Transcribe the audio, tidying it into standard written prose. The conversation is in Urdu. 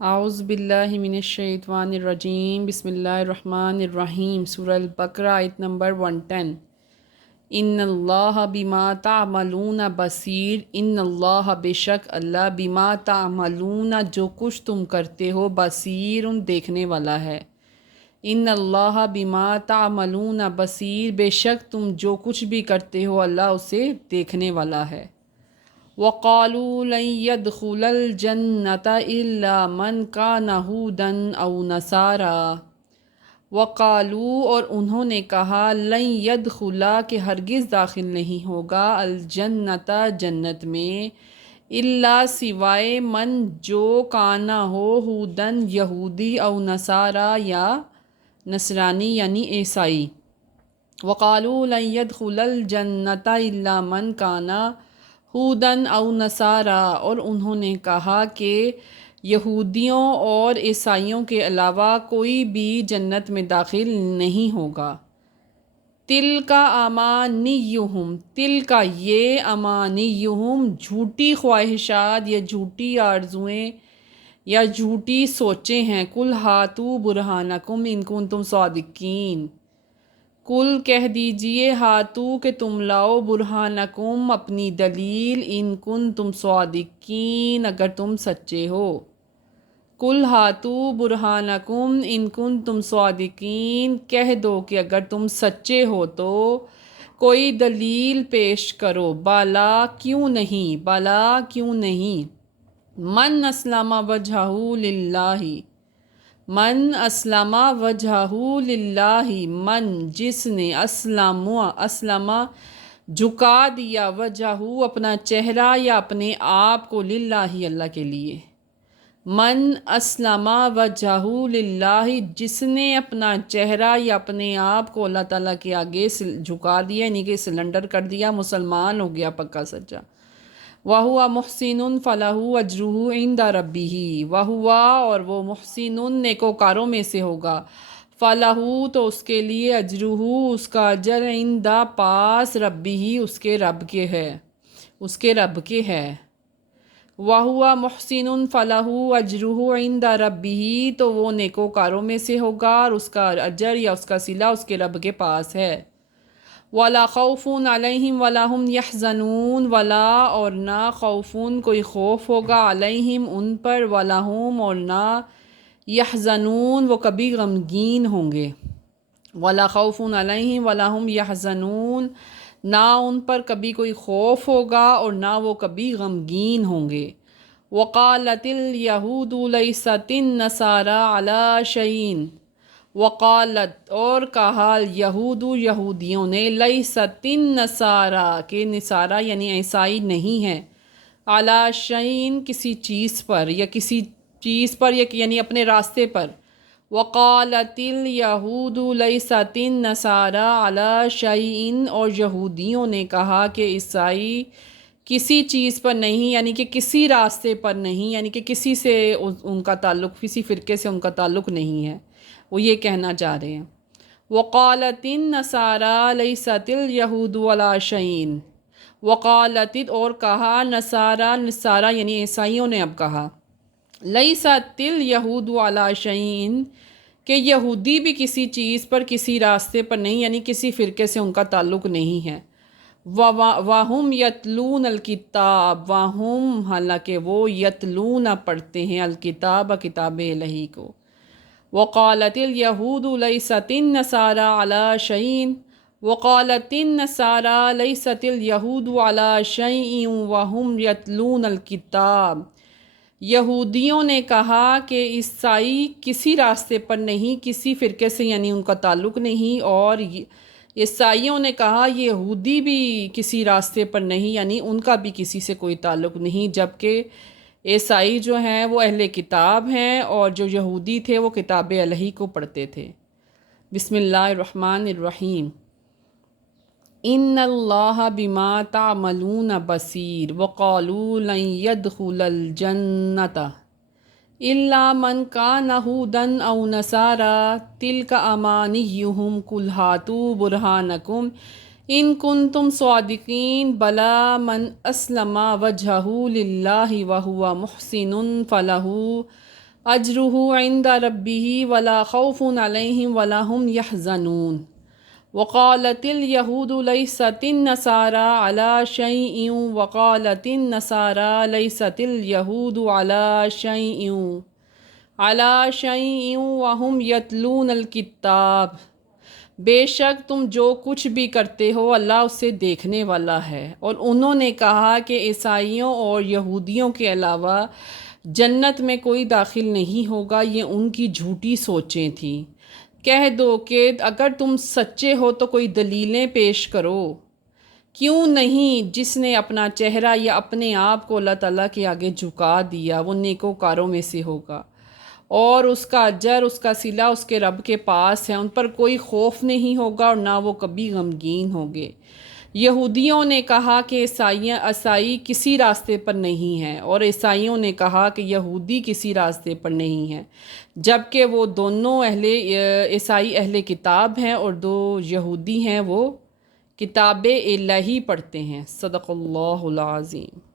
اعوذ باللہ من الشیطان الرجیم بسم اللہ الرحمن الرحیم سورہ البقرہ آیت نمبر 110۔ ان اللہ بما تعملون بصیر، ان اللہ بے شک اللہ بما تعملون جو کچھ تم کرتے ہو بصیر دیکھنے والا ہے۔ ان اللہ بما تعملون بصیر، بے شک تم جو کچھ بھی کرتے ہو اللہ اسے دیکھنے والا ہے۔ وَقَالُوا لَن يَدْخُلَ الْجَنَّةَ إِلَّا مَنْ كَانَ هُودًا أَوْ نَصَارَىٰ۔ وَقَالُوا اور انہوں نے کہا، لَن يَدْخُلَ کہ ہرگز داخل نہیں ہوگا، الجنت جنت میں، الا سوائے من جو کانا ہو ہودن یہودی او نصارا یا نصرانی یعنی عیسائی۔ وَقَالُوا لَن يَدْخُلَ الْجَنَّةَ إِلَّا مَنْ كَانَ ہودن او نصارا اور انہوں نے کہا کہ یہودیوں اور عیسائیوں کے علاوہ کوئی بھی جنت میں داخل نہیں ہوگا۔ تِلْکَ امانیہم، تِلْکَ یہ امانیہم جھوٹی خواہشات یا جھوٹی آرزوئیں یا جھوٹی سوچیں ہیں۔ قُلْ ہاتوا برہانکم ان کنتم صادقین، کل کہہ دیجئے ہاتو کہ تم لاؤ برہانکم اپنی دلیل، ان کنتم صادقین اگر تم سچے ہو۔ کل ہاتو برہانکم ان کنتم صادقین، کہہ دو کہ اگر تم سچے ہو تو کوئی دلیل پیش کرو۔ بالا کیوں نہیں، بالا کیوں نہیں۔ من اسلم وجہہ للہ، من اسلم وجہہ للہ، من جس نے اسلم جھکا دیا، وجہہ اپنا چہرہ یا اپنے آپ کو، للہ اللہ کے لیے۔ من اسلم وجہہ للہ جس نے اپنا چہرہ یا اپنے آپ کو اللہ تعالیٰ کے آگے جھکا دیا، یعنی کہ سلنڈر کر دیا، مسلمان ہو گیا پکا سچا۔ وَهُوَ مُحْسِنٌ فَلَهُ أَجْرُهُ عِنْدَ رَبِّهِ، وَهُوَ اور وہ محسن نیکوکاروں میں سے ہوگا، فَلَهُ تو اس کے لیے، أَجْرُهُ اس کا اجر، عند پاس، ربِّهِ اس کے رب کے ہے، اس کے رب کے ہے۔ وَهُوَ مُحْسِنٌ فَلَهُ أَجْرُهُ عِنْدَ رَبِّهِ تو وہ نیکوکاروں میں سے ہوگا اور اس کا اجر یا اس کا صلہ اس کے رب کے پاس ہے۔ وَلَا خَوْفٌ عَلَيْهِمْ وَلَا هُمْ يَحْزَنُونَ، ولا اور نہ خوفٌ کوئی خوف ہوگا، علیہم ان پر، ولا ہم اور نہ، یحزنون وہ کبھی غمگین ہوں گے۔ ولا خوف علیہم ولا ہم یحزنون، نہ ان پر کبھی کوئی خوف ہوگا اور نہ وہ کبھی غمگین ہوں گے۔ وقالت الیہود لیست النصارى علی شیء، وقالت اور کہا یہود یہودیوں نے، لیست النصارى کہ نصارہ یعنی عیسائی نہیں ہے، علی شیء کسی چیز پر، یا کسی چیز پر یعنی اپنے راستے پر۔ وقالت الیہود لیست النصارى علی شیء اور یہودیوں نے کہا کہ عیسائی کسی چیز پر نہیں، یعنی کہ کسی راستے پر نہیں، یعنی کہ کسی سے ان کا تعلق، کسی فرقے سے ان کا تعلق نہیں ہے، وہ یہ کہنا چاہ رہے ہیں۔ وقالت النصارى لیست الیہود علی شیء، وقالت اور کہا نصارہ یعنی عیسائیوں نے اب کہا، لیست الیہود علی شیء کہ یہودی بھی کسی چیز پر، کسی راستے پر نہیں، یعنی کسی فرقے سے ان کا تعلق نہیں ہے۔ وَهُمْ يَتْلُونَ الْكِتَابَ، وَهُمْ حالانکہ وہ، یتلون پڑھتے ہیں، الکتاب کتاب الہی کو۔ وقالت اليہود لیست النصارى علی شیء، وقالت النصارى لیست الیہود علی شیء وَهُمْ يَتْلُونَ الْكِتَابَ، یہودیوں نے کہا کہ عیسائی کسی راستے پر نہیں، کسی فرقے سے یعنی ان کا تعلق نہیں، اور عیسائیوں نے کہا یہودی بھی کسی راستے پر نہیں، یعنی ان کا بھی کسی سے کوئی تعلق نہیں، جبکہ عیسائی جو ہیں وہ اہل کتاب ہیں اور جو یہودی تھے وہ کتاب الہی کو پڑھتے تھے۔ بسم اللہ الرحمن الرحیم۔ ان اللہ بما تعملون بصیر، وقالوا لن يدخل الجنۃ الا من کان ہودا او نصارى تلک امانیہم قل ہاتوا برہانکم ان کنتم صادقین، بلا من اسلم وجہہ للہ وہو محسن فلہ اجرہ عند ربہ ولا خوف علیہم ولا هم یحزنون وقالت الیہود لیست النصارى على شیء وقالت النصارى لیست الیہود على شیء وهم یتلون الکتاب، بے شک تم جو کچھ بھی کرتے ہو اللہ اسے دیکھنے والا ہے۔ اور انہوں نے کہا کہ عیسائیوں اور یہودیوں کے علاوہ جنت میں کوئی داخل نہیں ہوگا، یہ ان کی جھوٹی سوچیں تھیں۔ کہہ دو کہ اگر تم سچے ہو تو کوئی دلیلیں پیش کرو۔ کیوں نہیں جس نے اپنا چہرہ یا اپنے آپ کو اللہ تعالیٰ کے آگے جھکا دیا وہ نیکوکاروں میں سے ہوگا، اور اس کا اجر اس کا صلہ اس کے رب کے پاس ہے، ان پر کوئی خوف نہیں ہوگا اور نہ وہ کبھی غمگین ہوگے۔ یہودیوں نے کہا کہ عیسائی کسی راستے پر نہیں ہیں، اور عیسائیوں نے کہا کہ یہودی کسی راستے پر نہیں ہیں، جبکہ وہ دونوں عیسائی اہل کتاب ہیں اور دو یہودی ہیں وہ کتاب الہی پڑھتے ہیں۔ صدق اللہ العظیم۔